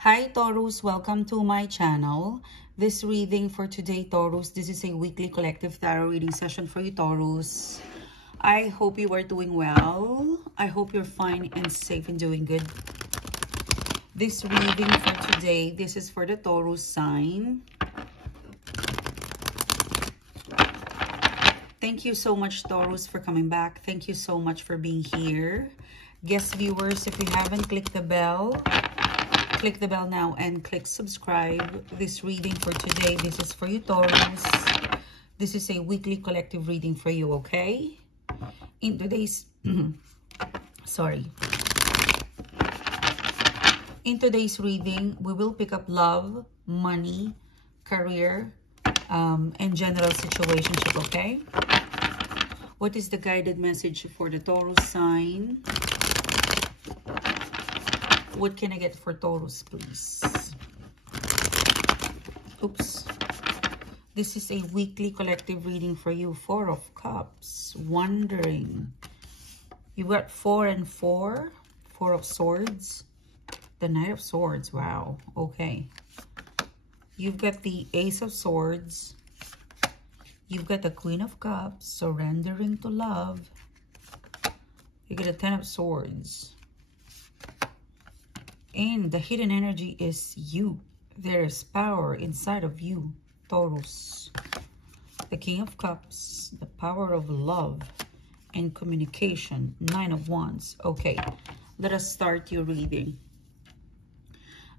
Hi Taurus, welcome to my channel. This reading for today, Taurus, this is a weekly collective tarot reading session for you, Taurus. I hope you are doing well. I hope you're fine and safe and doing good. This reading for today, this is for the Taurus sign. Thank you so much, Taurus, for coming back. Thank you so much for being here. Guest viewers, if you haven't clicked the bell, click the bell now and click subscribe. This reading for today, this is for you, Taurus. This is a weekly collective reading for you, okay? In today's, In today's reading, we will pick up love, money, career, and general situationship, okay? What is the guided message for the Taurus sign? What can I get for Taurus, please? Oops. This is a weekly collective reading for you. 4 of Cups. Wondering. You got 4 and 4. 4 of Swords. The Knight of Swords. Wow. Okay. You've got the Ace of Swords. You've got the Queen of Cups. Surrendering to love. You got a 10 of Swords. And the hidden energy is you. There is power inside of you, Taurus. The King of Cups, the power of love and communication, 9 of Wands. Okay, let us start your reading.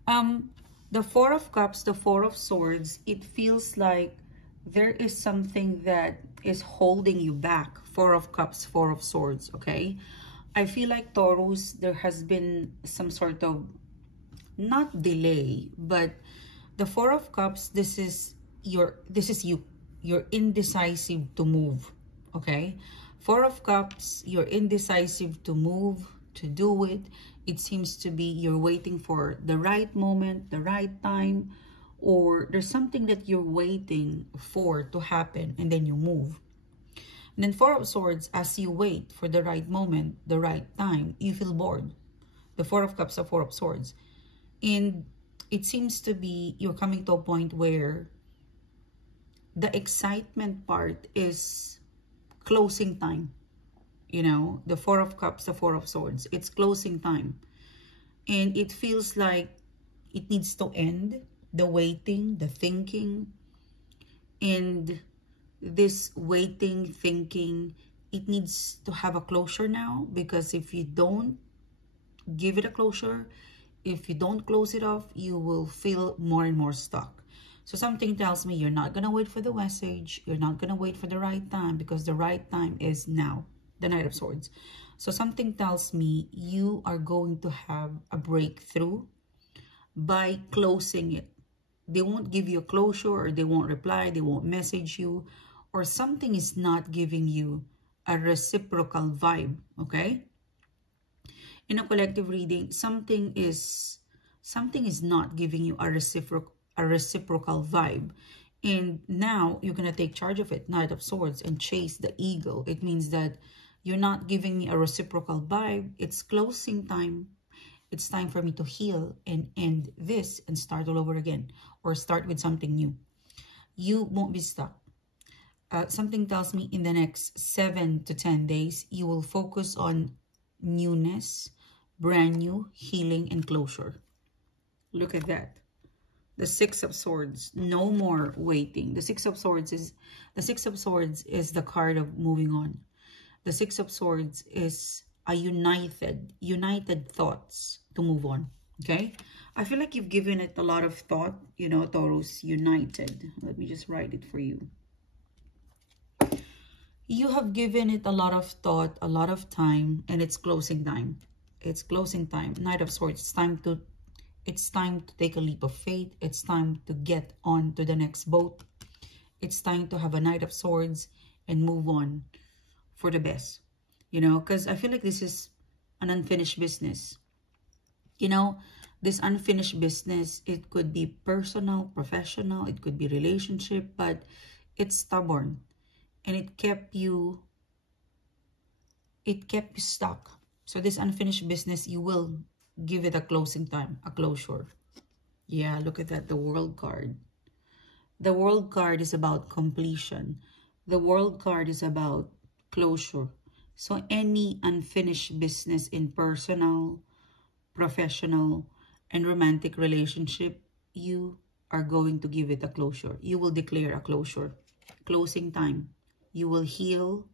The 4 of Cups, the 4 of Swords, it feels like there is something that is holding you back. 4 of Cups, 4 of Swords, okay? I feel like, Taurus, there has been some sort of, not delay, but the 4 of Cups, this is you. You're indecisive to move, okay? 4 of Cups, you're indecisive to move, to do it. It seems to be you're waiting for the right moment, the right time, or there's something that you're waiting for to happen, and then you move. And then 4 of Swords, as you wait for the right moment, the right time, you feel bored. The 4 of Cups, the 4 of Swords. And it seems to be you're coming to a point where the excitement part is closing time. You know, the 4 of Cups, the 4 of Swords, it's closing time. And it feels like it needs to end, the waiting, the thinking. And this waiting, thinking, it needs to have a closure now, because if you don't give it a closure, if you don't close it off, you will feel more and more stuck. So something tells me you're not going to wait for the message. You're not going to wait for the right time, because the right time is now, the Knight of Swords. So something tells me you are going to have a breakthrough by closing it. They won't give you a closure, or they won't reply, they won't message you, or something is not giving you a reciprocal vibe, okay? In a collective reading, something is not giving you a reciprocal vibe. And now you're going to take charge of it, Knight of Swords, and chase the eagle. It means that you're not giving me a reciprocal vibe. It's closing time. It's time for me to heal and end this and start all over again, or start with something new. You won't be stuck. Something tells me in the next 7 to 10 days, you will focus on newness, brand new, healing, and closure. Look at that. The 6 of Swords. No more waiting. The 6 of Swords is the card of moving on. The 6 of Swords is a united thoughts to move on. Okay? I feel like you've given it a lot of thought, you know, Taurus, united. Let me just write it for you. You have given it a lot of thought, a lot of time, and it's closing time. It's closing time. Knight of Swords, it's time to take a leap of faith. It's time to get on to the next boat. It's time to have a Knight of Swords and move on for the best. You know, because I feel like this is an unfinished business. You know, this unfinished business, it could be personal, professional, it could be relationship, but it's stubborn. And it kept you stuck. So this unfinished business, you will give it a closing time, a closure. Yeah, look at that, the World card. The World card is about completion. The World card is about closure. So any unfinished business in personal, professional, and romantic relationship, you are going to give it a closure. You will declare a closure. Closing time. You will heal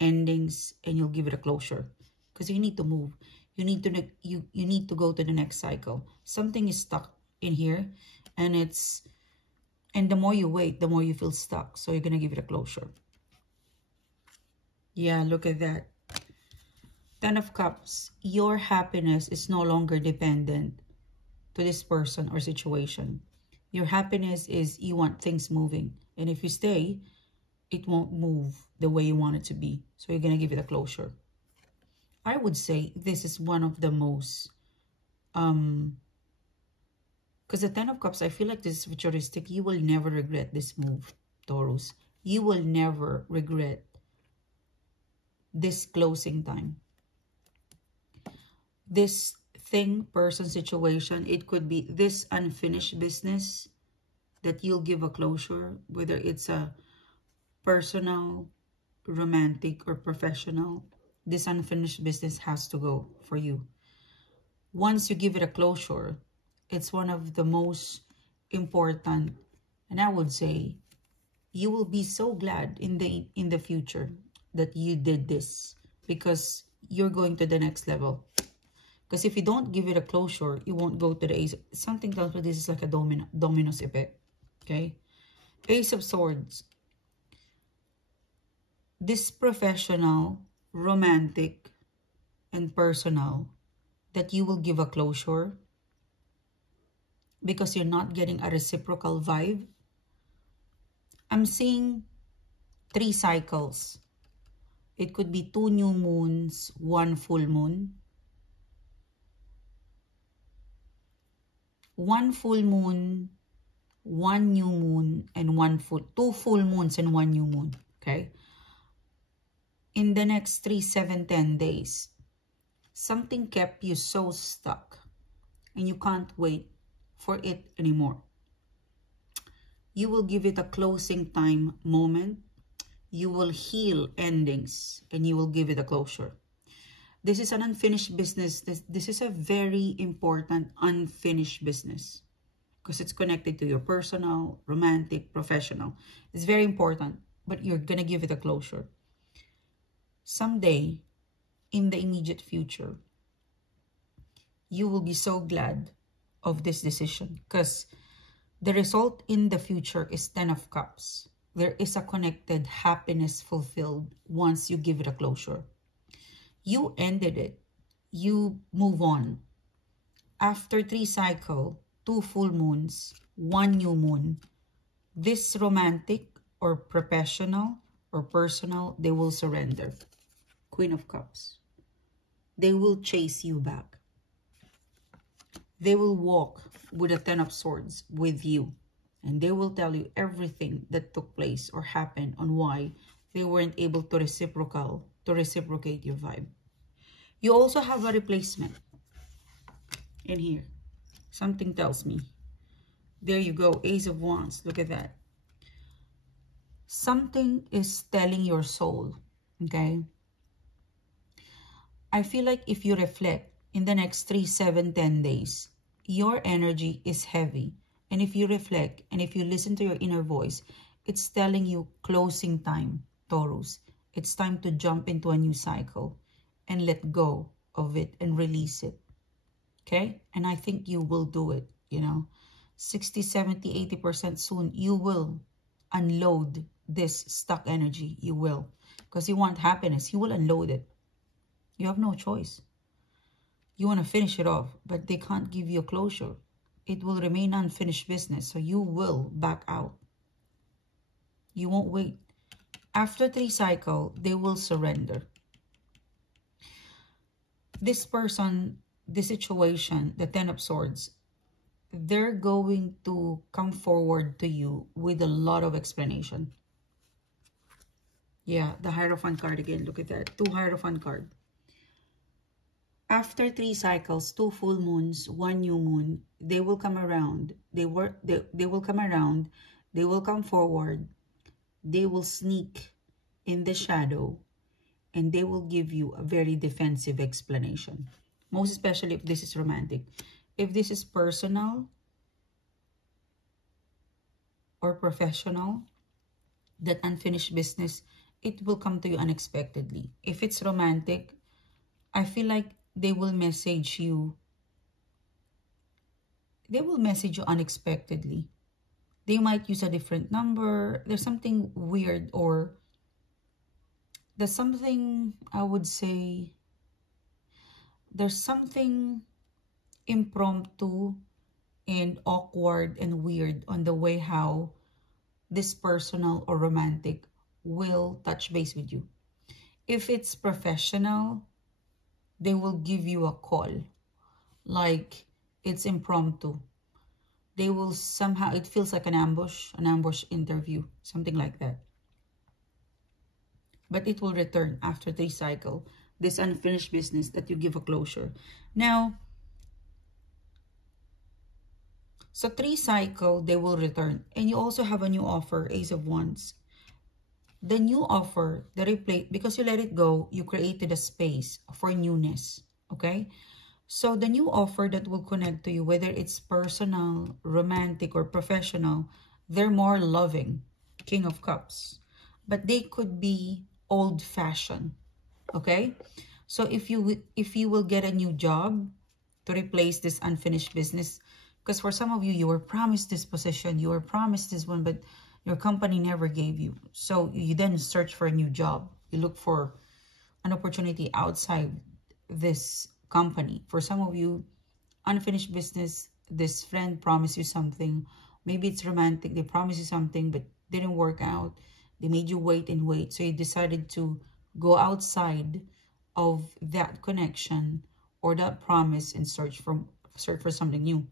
endings and you'll give it a closure. Because you need to move. You need to you need to go to the next cycle. Something is stuck in here, and the more you wait, the more you feel stuck. So you're gonna give it a closure. Yeah, look at that. Ten of Cups. Your happiness is no longer dependent to this person or situation. Your happiness is you want things moving. And if you stay, it won't move the way you want it to be. So you're gonna give it a closure. I would say this is one of the most because the Ten of Cups, I feel like this is futuristic. You will never regret this move, Taurus. You will never regret this closing time. This thing, person, situation, it could be this unfinished business that you'll give a closure, whether it's a personal, romantic, or professional. This unfinished business has to go for you. Once you give it a closure, it's one of the most important, and I would say you will be so glad in the future that you did this, because you're going to the next level. Because if you don't give it a closure, you won't go to the Ace. Something tells me this is like a dominoes effect. Okay, Ace of Swords. This professional, romantic, and personal that you will give a closure because you're not getting a reciprocal vibe. I'm seeing 3 cycles. It could be 2 new moons, 1 full moon. 1 full moon, 1 new moon, and 2 full moons and 1 new moon. Okay? In the next 3, 7, 10 days, something kept you so stuck and you can't wait for it anymore. You will give it a closing time moment. You will heal endings and you will give it a closure. This is an unfinished business. This is a very important unfinished business because it's connected to your personal, romantic, professional. It's very important, but you're going to give it a closure. Someday, in the immediate future, you will be so glad of this decision because the result in the future is 10 of Cups. There is a connected happiness fulfilled once you give it a closure. You ended it. You move on. After 3 cycles, 2 full moons, 1 new moon, this romantic or professional or personal, they will surrender. Queen of Cups. They will chase you back. They will walk with a 10 of Swords with you. And they will tell you everything that took place or happened on why they weren't able to reciprocate your vibe. You also have a replacement in here. Something tells me. There you go. Ace of Wands. Look at that. Something is telling your soul. Okay. I feel like if you reflect in the next 3, 7, 10 days, your energy is heavy. And if you reflect and if you listen to your inner voice, it's telling you closing time, Taurus. It's time to jump into a new cycle and let go of it and release it. Okay? And I think you will do it, you know. 60, 70, 80% soon, you will unload this stuck energy. You will. Because you want happiness. You will unload it. You have no choice. You want to finish it off, but they can't give you a closure. It will remain unfinished business, so you will back out. You won't wait. After 3 cycles, they will surrender. This person, this situation, the 10 of Swords, they're going to come forward to you with a lot of explanation. Yeah, the Hierophant card again. Look at that. 2 Hierophant card. After 3 cycles, 2 full moons, 1 new moon, they will come around. They will come around. They will come forward. They will sneak in the shadow, and they will give you a very defensive explanation. Most especially if this is romantic. If this is personal or professional, that unfinished business, it will come to you unexpectedly. If it's romantic, I feel like they will message you. They will message you unexpectedly. They might use a different number. There's something weird, or there's something, I would say, there's something impromptu and awkward and weird on the way how this personal or romantic will touch base with you. If it's professional, they will give you a call, like it's impromptu. They will somehow, it feels like an ambush interview, something like that. But it will return after 3 cycle, this unfinished business that you give a closure. Now, so 3 cycle, they will return. And you also have a new offer, Ace of Wands. The new offer, the replay, because you let it go, you created a space for newness, okay? So the new offer that will connect to you, whether it's personal, romantic, or professional, they're more loving, King of Cups. But they could be old-fashioned, okay? So if you will get a new job to replace this unfinished business, because for some of you, you were promised this position, you were promised this one, but your company never gave you. So you then search for a new job. You look for an opportunity outside this company. For some of you, unfinished business, this friend promised you something. Maybe it's romantic. They promised you something, but didn't work out. They made you wait and wait. So you decided to go outside of that connection or that promise and search for something new.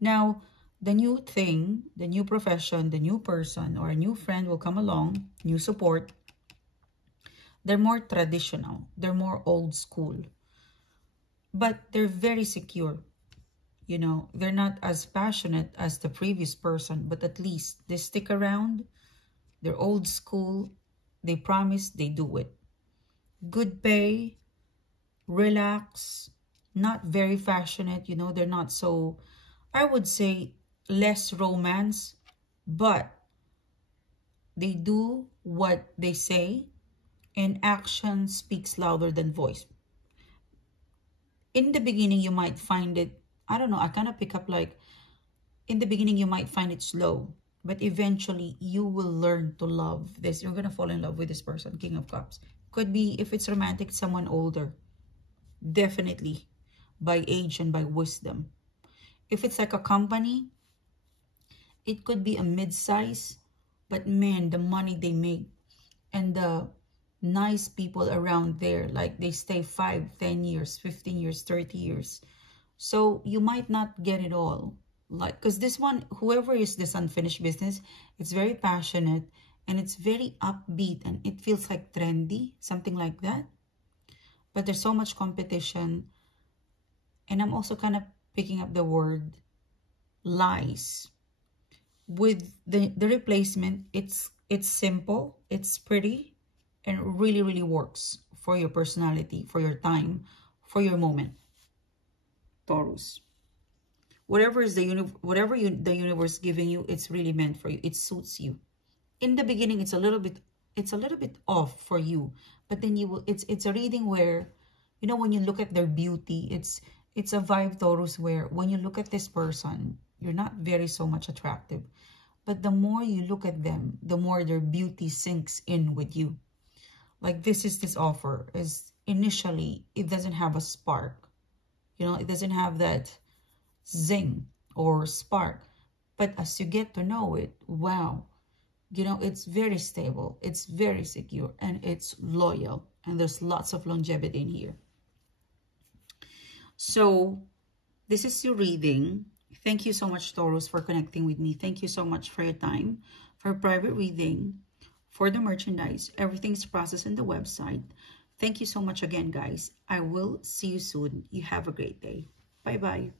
Now, the new thing, the new profession, the new person, or a new friend will come along, new support. They're more traditional. They're more old school. But they're very secure. You know, they're not as passionate as the previous person, but at least they stick around. They're old school. They promise, they do it. Good pay, relax, not very passionate. You know, they're not so, I would say, less romance, but they do what they say, and action speaks louder than voice. In the beginning, you might find it, I don't know, I kind of pick up like, in the beginning, you might find it slow, but eventually you will learn to love this. You're going to fall in love with this person, King of Cups. Could be, if it's romantic, someone older. Definitely by age and by wisdom. If it's like a company, it could be a mid-size, but man, the money they make and the nice people around there, like they stay 5, 10 years, 15 years, 30 years. So you might not get it all. Like, because this one, whoever is this unfinished business, it's very passionate and it's very upbeat and it feels like trendy, something like that. But there's so much competition. And I'm also kind of picking up the word lies. With the replacement, it's simple, it's pretty, and really, really works for your personality, for your time, for your moment. Taurus. Whatever is the universe giving you, it's really meant for you. It suits you. In the beginning, it's a little bit off for you, but then you will. It's a reading where, you know, when you look at their beauty, it's a vibe, Taurus, where when you look at this person, you're not very so much attractive. But the more you look at them, the more their beauty sinks in with you. Like this offer is initially, it doesn't have a spark. You know, it doesn't have that zing or spark. But as you get to know it, wow, you know, it's very stable, it's very secure, and it's loyal. And there's lots of longevity in here. So this is your reading. Thank you so much, Taurus, for connecting with me. Thank you so much for your time, for private reading, for the merchandise. Everything's processed in the website. Thank you so much again, guys. I will see you soon. You have a great day. Bye-bye.